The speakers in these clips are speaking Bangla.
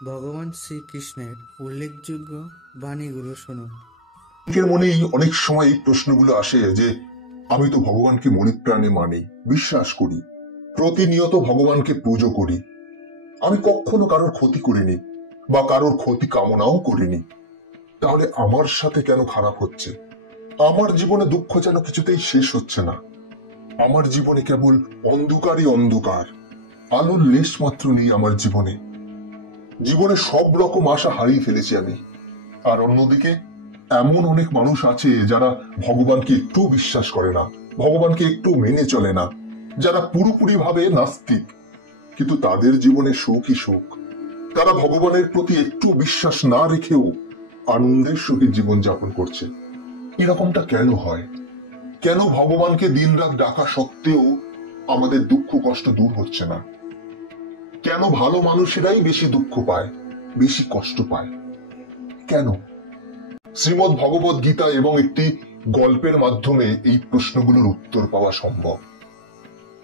ভগবান শ্রীকৃষ্ণের উল্লেখযোগ্য বাণীগুলো শুনুন। অনেকের মনেই অনেক সময় এই প্রশ্নগুলো আসে যে আমি তো ভগবানকে মনে প্রাণে মানি, বিশ্বাস করি, প্রতিনিয়ত ভগবানকে পুজো করি, আমি কখনো কারোর ক্ষতি করিনি বা কারোর ক্ষতি কামনাও করিনি, তাহলে আমার সাথে কেন খারাপ হচ্ছে? আমার জীবনে দুঃখ যেন কিছুতেই শেষ হচ্ছে না। আমার জীবনে কেবল অন্ধকারই অন্ধকার, আলোর লেশ মাত্র নেই আমার জীবনে। জীবনে সব রকম আশা হারিয়ে ফেলেছি আমি। আর অন্যদিকে এমন অনেক মানুষ আছে যারা ভগবানকে একটু বিশ্বাস করে না, ভগবানকে একটু মেনে চলে না, যারা পুরোপুরি ভাবে নাস্তিক, কিন্তু তাদের জীবনে সুখই সুখ। তারা ভগবানের প্রতি একটু বিশ্বাস না রেখেও আনন্দের সহিত জীবন যাপন করছে। এরকমটা কেন হয়? কেন ভগবানকে দিনরাত ডাকা সত্ত্বেও আমাদের দুঃখ কষ্ট দূর হচ্ছে না? কেন ভালো মানুষেরাই বেশি দুঃখ পায়, বেশি কষ্ট পায়? কেন? শ্রীমদ্ ভগবত গীতা এবং একটি গল্পের মাধ্যমে এই প্রশ্নগুলোর উত্তর পাওয়া সম্ভব।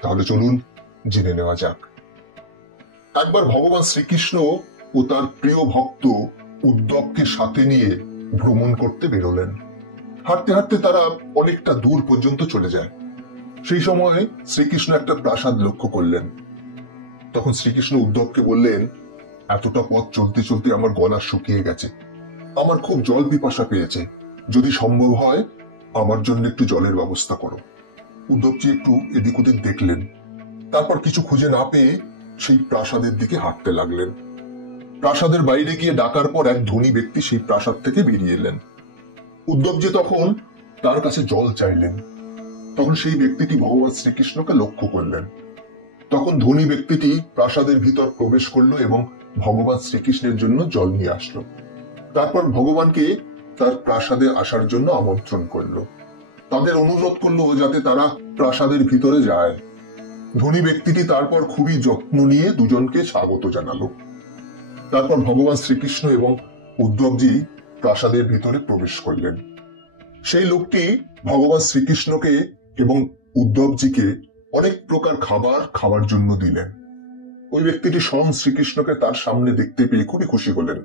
তাহলে চলুন জেনে নেওয়া যাক। একবার ভগবান শ্রীকৃষ্ণ ও তার প্রিয় ভক্ত উদ্ধবকে সাথে নিয়ে ভ্রমণ করতে বেরোলেন। হাঁটতে হাঁটতে তারা অনেকটা দূর পর্যন্ত চলে যায়। সেই সময় শ্রীকৃষ্ণ একটা প্রাসাদ লক্ষ্য করলেন। তখন শ্রীকৃষ্ণ উদ্ধবকে বললেন, এতটা পথ চলতে চলতে আমার গলা শুকিয়ে গেছে, আমার খুব জল পিপাসা পেয়েছে, যদি সম্ভব হয় আমার জন্য একটু জলের ব্যবস্থা করো। উদ্ধবজি একটু এদিক ওদিক দেখলেন, তারপর কিছু খুঁজে না পেয়ে সেই প্রাসাদের দিকে হাঁটতে লাগলেন। প্রাসাদের বাইরে গিয়ে ডাকার পর এক ধনী ব্যক্তি সেই প্রাসাদ থেকে বেরিয়ে এলেন। উদ্ধবজি তখন তার কাছে জল চাইলেন। তখন সেই ব্যক্তিটি ভগবান শ্রীকৃষ্ণকে লক্ষ্য করলেন। তখন ধনী ব্যক্তিটি প্রাসাদের ভিতর প্রবেশ করলো এবং ভগবান শ্রীকৃষ্ণের জন্য জল নিয়ে আসলো। তারপর ভগবানকে তার প্রাসাদে আসার জন্য আমন্ত্রণ করলো, তাদের অনুরোধ করলো যাতে তারা প্রাসাদের ভিতরে যায়। ধনী ব্যক্তিটি তারপর খুবই যত্ন নিয়ে দুজনকে স্বাগত জানালো। তারপর ভগবান শ্রীকৃষ্ণ এবং উদ্ধবজি প্রাসাদের ভিতরে প্রবেশ করলেন। সেই লোকটি ভগবান শ্রীকৃষ্ণকে এবং উদ্ধবজিকে অনেক প্রকার খাবার খাওয়ার জন্য দিলেন। ওই ব্যক্তিটি স্বয়ং শ্রীকৃষ্ণকে তার সামনে দেখতে পেয়ে খুবই খুশি হলেন।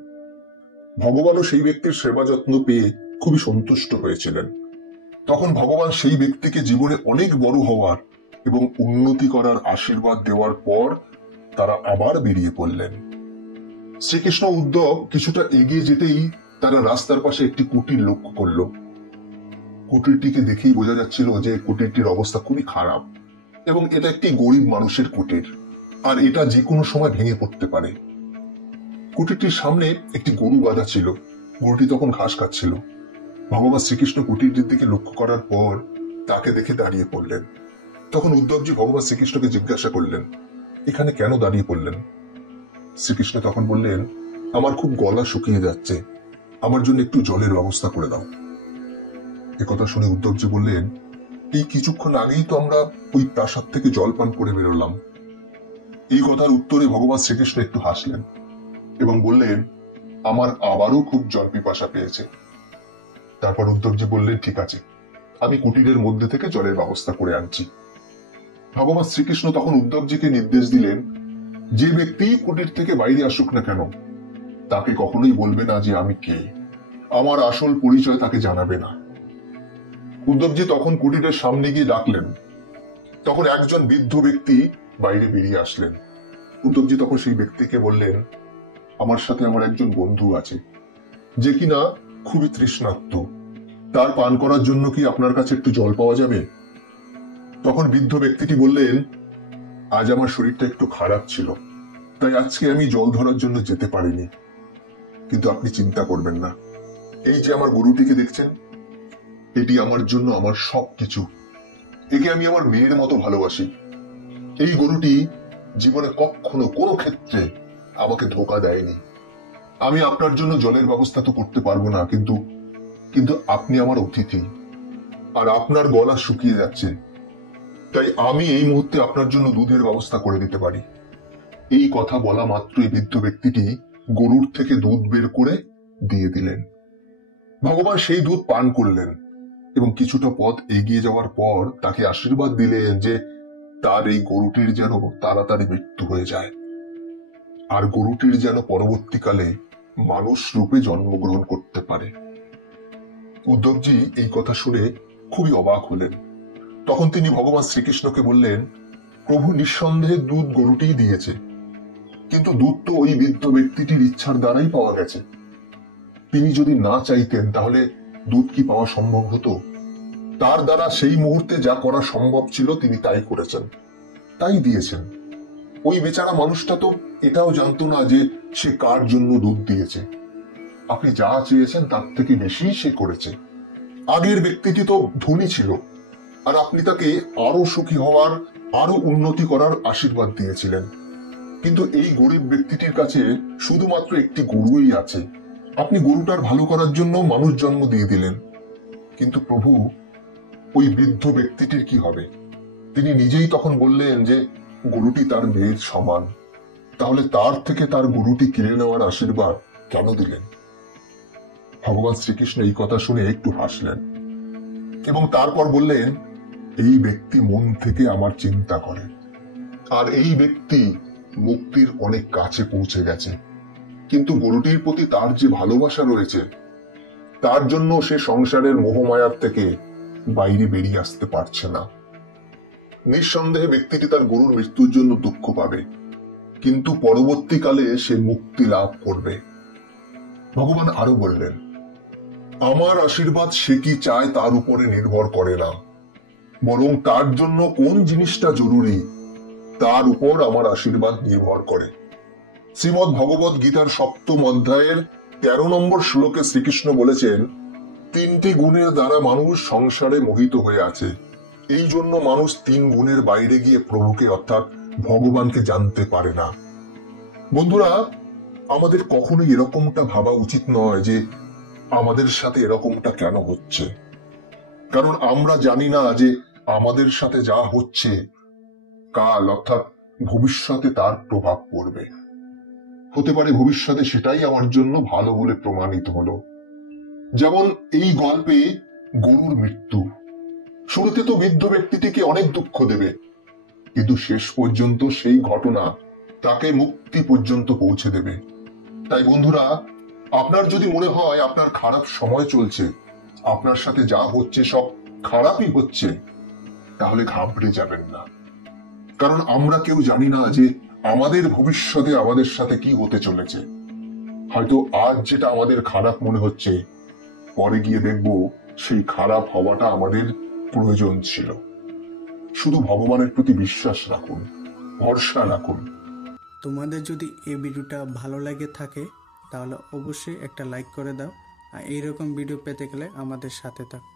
ভগবানও সেই ব্যক্তির সেবা যত্ন পেয়ে খুবই সন্তুষ্ট হয়েছিলেন। তখন ভগবান সেই ব্যক্তিকে জীবনে অনেক বড় হওয়ার এবং উন্নতি করার আশীর্বাদ দেওয়ার পর তারা আবার বেরিয়ে পড়লেন। শ্রীকৃষ্ণ উদ্ধব কিছুটা এগিয়ে যেতেই তারা রাস্তার পাশে একটি কুটির লক্ষ্য করল। কুটিরটিকে দেখেই বোঝা যাচ্ছিল যে কুটিরটির অবস্থা খুবই খারাপ এবং এটা একটি গরিব মানুষের কুটির, আর এটা যে কোনো সময় ভেঙে পড়তে পারে। কুটিরটির সামনে একটি গরু বাঁধা ছিল, গরুটি তখন ঘাস খাচ্ছিল। ভগবান শ্রীকৃষ্ণ কুটিরটির দিকে লক্ষ্য করার পর তাকে দেখে দাঁড়িয়ে পড়লেন। তখন উদ্ধবজি ভগবান শ্রীকৃষ্ণকে জিজ্ঞাসা করলেন, এখানে কেন দাঁড়িয়ে পড়লেন? শ্রীকৃষ্ণ তখন বললেন, আমার খুব গলা শুকিয়ে যাচ্ছে, আমার জন্য একটু জলের ব্যবস্থা করে দাও। একথা শুনে উদ্ধবজি বললেন, এই কিছুক্ষণ আগেই তো আমরা ওই প্রাসাদ থেকে জল পান করে বেরোলাম। এই কথার উত্তরে ভগবান শ্রীকৃষ্ণ একটু হাসলেন এবং বললেন, আমার আবারও খুব জল পিপাসা পেয়েছে। তারপর উদ্ধবজি বললেন, ঠিক আছে, আমি কুটিরের মধ্যে থেকে জলের ব্যবস্থা করে আনছি। ভগবান শ্রীকৃষ্ণ তখন উদ্ধবজিকে নির্দেশ দিলেন, যে ব্যক্তি কুটির থেকে বাইরে আসুক না কেন তাকে কখনোই বলবে না যে আমি কে, আমার আসল পরিচয় তাকে জানাবে না। উদ্ধবজি তখন কুটিরের সামনে গিয়ে ডাকলেন। তখন একজন বৃদ্ধ ব্যক্তি বাইরে বেরিয়ে আসলেন। উদ্ধবজি তখন সেই ব্যক্তিকে বললেন, আমার সাথে আমার একজন বন্ধু আছে, যে কিনা খুবই তৃষ্ণার্ত, তার পান করার জন্য কি আপনার কাছে একটু জল পাওয়া যাবে? তখন বৃদ্ধ ব্যক্তিটি বললেন, আজ আমার শরীরটা একটু খারাপ ছিল, তাই আজকে আমি জল ধরার জন্য যেতে পারিনি, কিন্তু আপনি চিন্তা করবেন না, এই যে আমার গরুটিকে দেখছেন, এটি আমার জন্য আমার সবকিছু। একে আমি আমার মেয়ের মতো ভালোবাসি। এই গরুটি জীবনে কখনো কোনো ক্ষেত্রে আমাকে ধোকা দেয়নি। আমি আপনার জন্য জলের ব্যবস্থা তো করতে পারবো না, কিন্তু কিন্তু আপনি আমার অতিথি, আর আপনার গলা শুকিয়ে যাচ্ছে, তাই আমি এই মুহূর্তে আপনার জন্য দুধের ব্যবস্থা করে দিতে পারি। এই কথা বলা মাত্রই বৃদ্ধ ব্যক্তিটি গরুর থেকে দুধ বের করে দিয়ে দিলেন। ভগবান সেই দুধ পান করলেন এবং কিছুটা পথ এগিয়ে যাওয়ার পর তাকে আশীর্বাদ দিলেন যে তার এই গরুটির যেন তাড়াতাড়ি মৃত্যু হয়ে যায়। আর গরুটির যেন পরবর্তীকালে মানুষ রূপে জন্মগ্রহণ করতে পারে। উদ্ধবজি এই কথা শুনে খুবই অবাক হলেন। তখন তিনি ভগবান শ্রীকৃষ্ণকে বললেন, প্রভু, নিঃসন্দেহে দুধ গরুটিই দিয়েছে, কিন্তু দুধ তো ওই বৃদ্ধ ব্যক্তিটির ইচ্ছার দ্বারাই পাওয়া গেছে। তিনি যদি না চাইতেন তাহলে দুধ কি পাওয়া সম্ভব হতো? তার দ্বারা সেই মুহূর্তে যা করা সম্ভব ছিল তিনি তাই করেছেন, তাই দিয়েছেন। ওই বেচারা মানুষটা তো এটাও জানতো না যে সে কার জন্য দুধ দিয়েছে। আপনি যা চেয়েছেন তার থেকে বেশি সে করেছে। আগের ব্যক্তিটি তো ধনী ছিল, আর আপনি তাকে আরো সুখী হওয়ার, আরো উন্নতি করার আশীর্বাদ দিয়েছিলেন। কিন্তু এই গরিব ব্যক্তিটির কাছে শুধুমাত্র একটি গরুই আছে। আপনি গরুটার ভালো করার জন্য মানুষ জন্ম দিয়ে দিলেন। কিন্তু প্রভু, ওই বৃদ্ধ ব্যক্তিটির কি হবে? তিনি নিজেই তখন বললেন যে গরুটি তার মেয়ের সমান। তাহলে তার থেকে তার গরুটি কিনে নেওয়ার আশীর্বাদ কেন দিলেন? ভগবান শ্রীকৃষ্ণ এই কথা শুনে একটু হাসলেন এবং তারপর বললেন, এই ব্যক্তি মন থেকে আমার চিন্তা করে, আর এই ব্যক্তি মুক্তির অনেক কাছে পৌঁছে গেছে। কিন্তু গরুটির প্রতি তার যে ভালোবাসা রয়েছে, তার জন্য সে সংসারের মোহমায়ার থেকে বাইরে বেরিয়ে আসতে পারছে না। নিঃসন্দেহে ব্যক্তিটি তার গরুর মৃত্যুর জন্য দুঃখ পাবে, কিন্তু পরবর্তীকালে সে মুক্তি লাভ করবে। ভগবান আরো বললেন, আমার আশীর্বাদ সে কি চায় তার উপরে নির্ভর করে না, বরং তার জন্য কোন জিনিসটা জরুরি তার উপর আমার আশীর্বাদ নির্ভর করে। শ্রীমদ্ ভগবত গীতার 7ম অধ্যায়ের 13 নম্বর শ্লোকে শ্রীকৃষ্ণ বলেছেন, 3টি গুণের দ্বারা মানুষ সংসারে মোহিত হয়ে আছে। এই জন্য মানুষ 3 গুণের বাইরে গিয়ে প্রভুকে অর্থাৎ ভগবানকে জানতে পারে না। বন্ধুরা, আমাদের কখনোই এরকমটা ভাবা উচিত নয় যে আমাদের সাথে এরকমটা কেন হচ্ছে, কারণ আমরা জানি না যে আমাদের সাথে যা হচ্ছে কাল অর্থাৎ ভবিষ্যতে তার প্রভাব পড়বে। হতে পারে ভবিষ্যতে সেটাই আমার জন্য ভালো বলে প্রমাণিত হলো। যেমন এই গল্পে গরুর মৃত্যু শুরুতে তো বৃদ্ধ ব্যক্তিটিকে অনেক দুঃখ দেবে, কিন্তু শেষ পর্যন্ত সেই ঘটনা তাকে মুক্তি পর্যন্ত পৌঁছে দেবে। তাই বন্ধুরা, আপনার যদি মনে হয় আপনার খারাপ সময় চলছে, আপনার সাথে যা হচ্ছে সব খারাপই হচ্ছে, তাহলে ঘাবড়ে যাবেন না। কারণ আমরা কেউ জানি না যে আমাদের ভবিষ্যতে আমাদের সাথে কি হতে চলেছে। হয়তো আজ যেটা আমাদের খারাপ মনে হচ্ছে, পরে গিয়ে দেখব সেই খারাপ হওয়াটা আমাদের প্রয়োজন ছিল। শুধু ভগবানের প্রতি বিশ্বাস রাখুন, ভরসা রাখুন। তোমাদের যদি এই ভিডিওটা ভালো লাগে থাকে তাহলে অবশ্যই একটা লাইক করে দাও, আর এইরকম ভিডিও পেতে গেলে আমাদের সাথে থাকো।